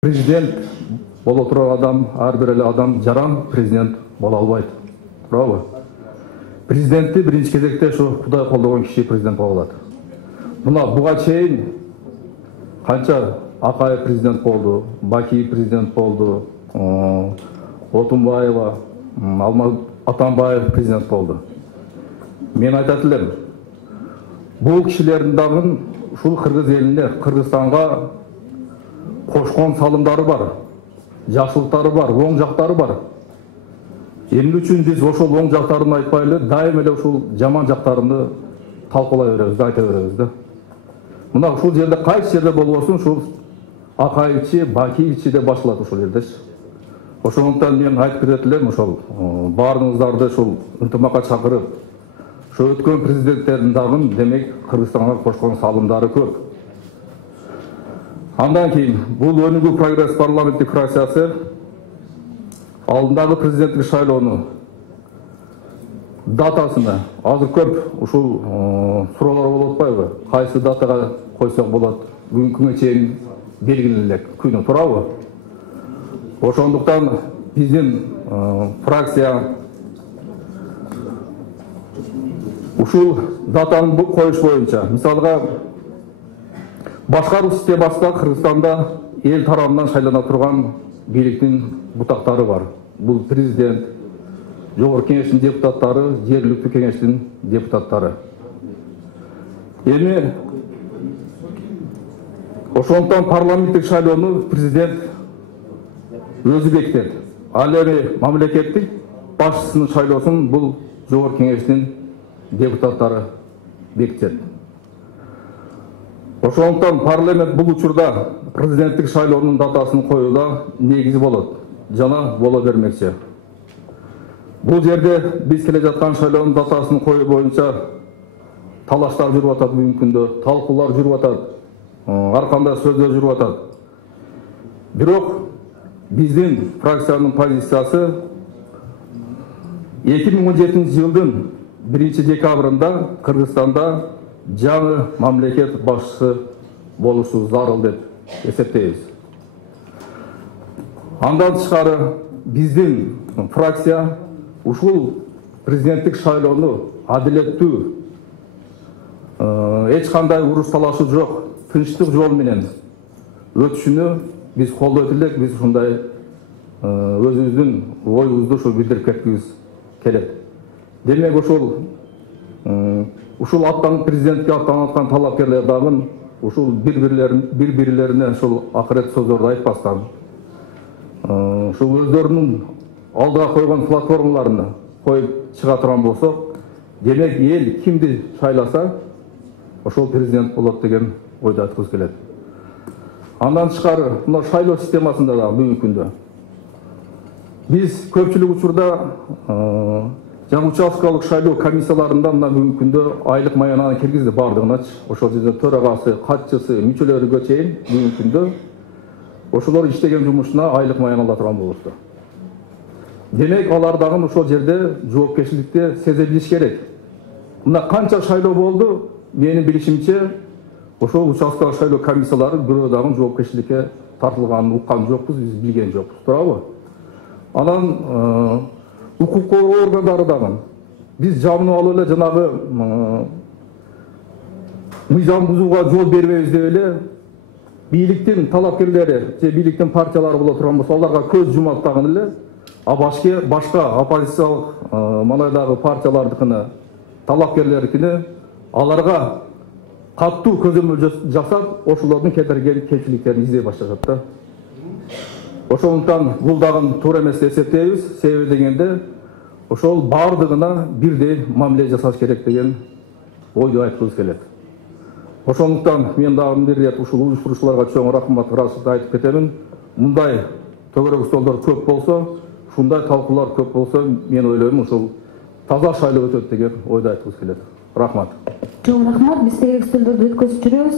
Президент бола турган адам, ар бир эле адам жаран президент бола албайт. Туурабы? Президентти биринчи кезекте ушу Кудай колдогон киши президент боло алат. Мына буга чейин канча Акаев президент болду, Бакиев президент болду, Отунбаева, Атамбаев президент болду. Мен айтат элем, бул кишилердин дагы ушул кыргыз элине, Кыргызстанга кошкон салымдары бар, жакшылыктары бар, оң жактары бар. Эмне үчүн биз ошол оң жактарын айтпай эле, дайым эле ушул жаман жактарını талкуулай беребиз, айта беребиз да. Мына ушул жерде кайсы жерде болбосун, ушул Акаевчи, Бакиевчи деп башылат ушул жердечи. Ошондуктан мен айтып кетет элем, ошол баарыңыздарды ушул ынтымакка чакырып, ошо өткөн президенттердин дагы демек Кыргызстанга кошкон салымдары көп. Андан кийин бул өнүгүү прогресс парламенттик фракциясы алдындагы президенттик шайлоону датасына азыр көп ушул суроолор болуп атпайбы? Кайсы датага койсок болот? Бүгүнкү күнгө чейин белгилүү элек күнү, туурабы? Ошондуктан биздин фракция ушул датаны коюш боюнча, мисалга башкаруу системасында Кыргызстанда эл тарабынан шайлана турган бийликтин бутактары бар. Бул президент, жогорку кеңештин депутаттары, жергиликтүү кеңештин депутаттары. Эми ошондуктан парламенттик шайлоону президент өзү бекитет. Ал эми мамлекеттик башчысынын шайлоосун бул жогорку кеңештин депутаттары бекитет. Ошондуктан парламент бул учурда президенттик шайлоонун датасын коюуда негизи болот, жана боло бермекчи. Бул жерде биз келе жаткан шайлоонун датасын коюу боюнча талаштар жүрүп атат бүгүнкү күндө, талкуулар жүрүп атат, ар кандай сөздөр жүрүп атат. Бирок биздин фракциянын позициясы 2017 жылдын 1 декабрында Кыргызстанда жаңы мамлекет башчысы болушу зарыл деп эсептейбиз. Андан тышкары биздин фракция ушул президенттик шайлоону адилеттүү, эч кандай уруш талашы жок, тынчтык жол менен өтүшүнү биз колдойт элек. Биз ушундай өзүбүздүн оюбузду ушу билдирип кеткибиз келет. Демек ушул президентке аттанып аткан талапкерлер дагы ушул бири-бирлерине ушул акырет сөздөрдү айтпастан, ушул өздөрүнүн алдыга койгон платформаларына коюп чыга турган болсок, демек эл кимди шайласа, ошол президент болот деген ойду айткыбыз келет. Андан тышкары мына шайлоо системасында да бүгүнкү күндө биз көпчүлүк учурда жаңы участкалык шайлоо комиссияларында мына бүгүнкү күндө айлык маянаны киргизди бардыгыначы. Ошол жерде төрагасы, катчысы, мүчөлөрүгө чейин бүгүнкү күндө ошолор иштеген жумушуна айлык маян ала турган болуптур. Демек алар дагы ошол жерде жоопкерчиликти сезе билиш керек. Мына канча шайлоо болду, менин билишимче ошол участкалык шайлоо комиссиялары бирөө дагы жоопкерчиликке тартылганын уккан жокпуз, биз билген жокпуз, туурабы? Анан укук коргоо органдары дагы биз жабынып алып эле жанагы мыйзам бузууга жол бербейбиз деп эле бийликтин талапкерлери же бийликтин партиялары боло турган болсо аларга көз жумат дагы эле, а башка оппозициялык манайдагы партиялардыкына, талапкерлердикине аларга катуу көзөмөл жасап, ошолордун кетирген кемчиликтерин издей башташат да. Ошондуктан бул дагы туура эмес деп эсептейбиз. Себеби дегенде ошол бардыгына бирдей мамиле жасаш керек деген ойду айткыбыз келет. Ошондуктан мен дагы бир рет ушул уюштуруучуларга чоң рахмат айтып кетемин. Мындай төгөрөк столдор көп болсо, ушундай талкуулар көп болсо, мен ойлойм ушул таза шайлоо өтөт деген ойду айткыбыз келет. Рахмат. Чоң рахмат. Биз тегерек столдорду өткөзүп жүрөбүз.